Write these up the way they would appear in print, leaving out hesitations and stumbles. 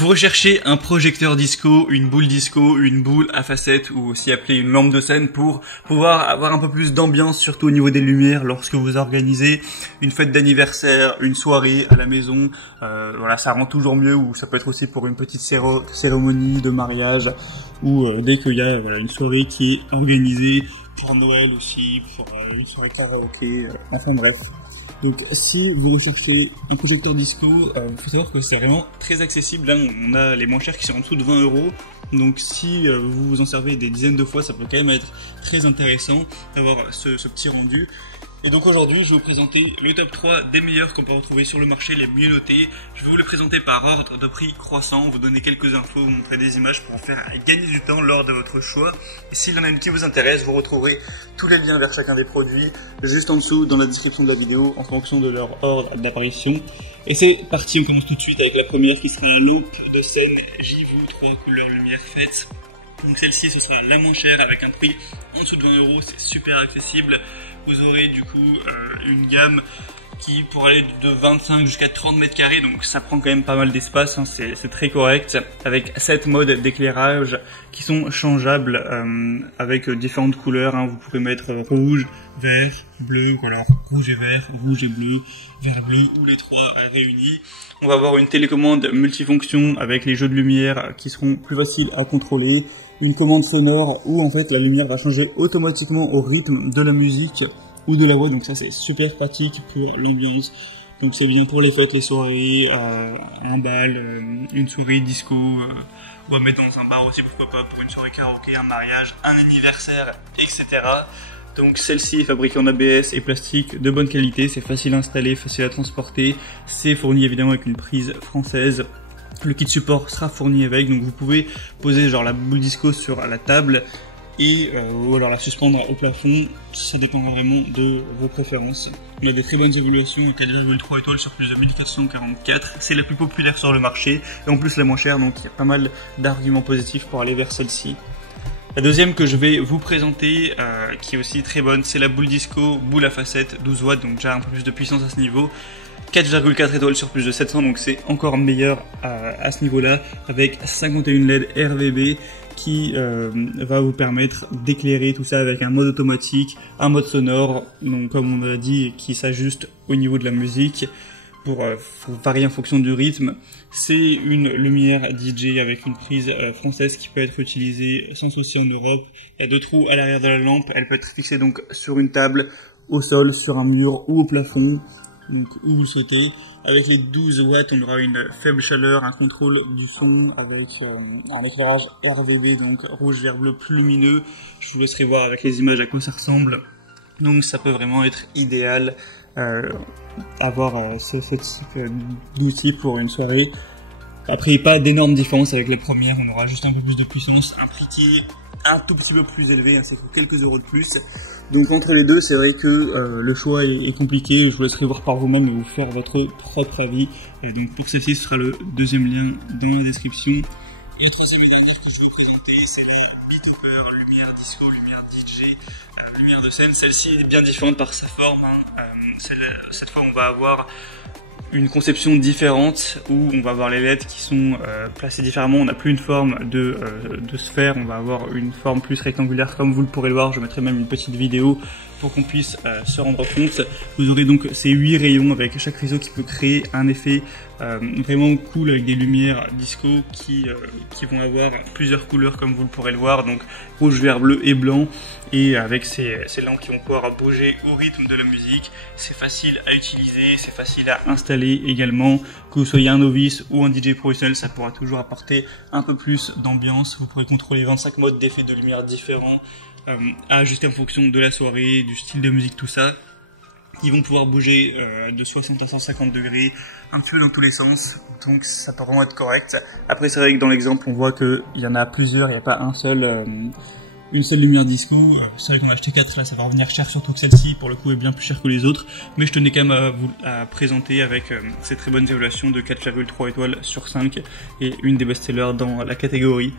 Vous recherchez un projecteur disco, une boule à facettes ou aussi appelée une lampe de scène pour pouvoir avoir un peu plus d'ambiance, surtout au niveau des lumières lorsque vous organisez une fête d'anniversaire, une soirée à la maison. Voilà, ça rend toujours mieux, ou ça peut être aussi pour une petite cérémonie de mariage ou dès qu'il y a une soirée qui est organisée pour Noël aussi, pour une soirée karaoké, enfin bref. Donc si vous recherchez un projecteur disco, il faut savoir que c'est vraiment très accessible. Là on a les moins chers qui sont en dessous de 20 €. Donc si vous vous en servez des dizaines de fois, ça peut quand même être très intéressant d'avoir ce petit rendu. Et donc aujourd'hui, je vais vous présenter le top 3 des meilleurs qu'on peut retrouver sur le marché, les mieux notés. Je vais vous les présenter par ordre de prix croissant, vous donner quelques infos, vous montrer des images pour en faire gagner du temps lors de votre choix. Et s'il y en a une qui vous intéresse, vous retrouverez tous les liens vers chacun des produits juste en dessous dans la description de la vidéo en fonction de leur ordre d'apparition. Et c'est parti, on commence tout de suite avec la première qui sera la lampe de scène JIVOO 3 couleurs lumière faites. Donc celle-ci, ce sera la moins chère avec un prix en dessous de 20 €, c'est super accessible. Vous aurez du coup une gamme qui pourrait aller de 25 jusqu'à 30 mètres carrés, donc ça prend quand même pas mal d'espace, hein, c'est très correct, avec 7 modes d'éclairage qui sont changeables avec différentes couleurs, hein. Vous pouvez mettre rouge, vert, bleu, ou alors rouge et vert, rouge et bleu, vert et bleu, ou les trois réunis. On va avoir une télécommande multifonction avec les jeux de lumière qui seront plus faciles à contrôler, une commande sonore où en fait la lumière va changer automatiquement au rythme de la musique ou de la voix, donc ça c'est super pratique pour l'ambiance. Donc c'est bien pour les fêtes, les soirées, un bal, une soirée disco, ou à mettre dans un bar aussi, pourquoi pas, pour une soirée karaoké, un mariage, un anniversaire, etc. Donc celle-ci est fabriquée en ABS et plastique de bonne qualité, c'est facile à installer, facile à transporter, c'est fourni évidemment avec une prise française. Le kit support sera fourni avec, donc vous pouvez poser genre la boule disco sur la table et ou alors la suspendre au plafond, ça dépendra vraiment de vos préférences. On a des très bonnes évaluations, 4,3 étoiles sur plus de 1444, c'est la plus populaire sur le marché et en plus la moins chère, donc il y a pas mal d'arguments positifs pour aller vers celle-ci. La deuxième que je vais vous présenter, qui est aussi très bonne, c'est la boule disco, boule à facettes, 12 watts, donc déjà un peu plus de puissance à ce niveau. 4,4 étoiles sur plus de 700, donc c'est encore meilleur à ce niveau-là, avec 51 LED RGB qui va vous permettre d'éclairer tout ça avec un mode automatique, un mode sonore, donc comme on a dit, qui s'ajuste au niveau de la musique pour varier en fonction du rythme. C'est une lumière DJ avec une prise française qui peut être utilisée sans souci en Europe. Il y a 2 trous à l'arrière de la lampe, elle peut être fixée donc sur une table, au sol, sur un mur ou au plafond. Donc, où vous le souhaitez. Avec les 12 watts, on aura une faible chaleur, un contrôle du son avec un éclairage RGB, donc rouge, vert, bleu, plus lumineux. Je vous laisserai voir avec les images à quoi ça ressemble. Donc ça peut vraiment être idéal avoir ce type d'outil pour une soirée. Après, pas d'énormes différences avec la première, on aura juste un peu plus de puissance, un prix qui est un tout petit peu plus élevé, hein, c'est quelques euros de plus. Donc entre les deux, c'est vrai que le choix est compliqué, je vous laisserai voir par vous-même et vous faire votre propre avis. Et donc pour celle-ci, ce sera le deuxième lien dans la description. Et la troisième et dernière que je vais vous présenter, c'est la Beatopper, lumière disco, lumière DJ, lumière de scène. Celle-ci est bien différente par sa forme, hein. Cette fois, on va avoir une conception différente où on va avoir les LED qui sont placés différemment. On n'a plus une forme de sphère, on va avoir une forme plus rectangulaire comme vous le pourrez le voir. Je mettrai même une petite vidéo pour qu'on puisse se rendre compte. Vous aurez donc ces 8 rayons avec chaque réseau qui peut créer un effet vraiment cool avec des lumières disco qui vont avoir plusieurs couleurs comme vous le pourrez le voir, donc rouge, vert, bleu et blanc, et avec ces lampes qui vont pouvoir bouger au rythme de la musique. C'est facile à utiliser, c'est facile à installer également. Que vous soyez un novice ou un DJ professionnel, ça pourra toujours apporter un peu plus d'ambiance. Vous pourrez contrôler 25 modes d'effets de lumière différents à ajuster en fonction de la soirée, du style de musique, tout ça. Ils vont pouvoir bouger de 60 à 150 degrés, un petit peu dans tous les sens, donc ça peut vraiment être correct. Après c'est vrai que dans l'exemple on voit qu'il y en a plusieurs, il n'y a pas une seule lumière disco. C'est vrai qu'on a acheté 4, là ça va revenir cher, surtout que celle-ci pour le coup est bien plus chère que les autres, mais je tenais quand même à vous présenter avec ces très bonnes évaluations de 4,3 étoiles sur 5 et une des best-sellers dans la catégorie.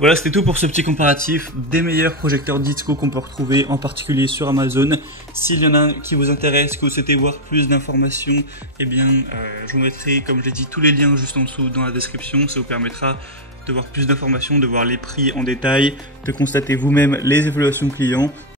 Voilà, c'était tout pour ce petit comparatif des meilleurs projecteurs disco qu'on peut retrouver, en particulier sur Amazon. S'il y en a un qui vous intéresse, que vous souhaitez voir plus d'informations, eh bien, je vous mettrai, comme je l'ai dit, tous les liens juste en dessous dans la description. Ça vous permettra de voir plus d'informations, de voir les prix en détail, de constater vous-même les évaluations clients.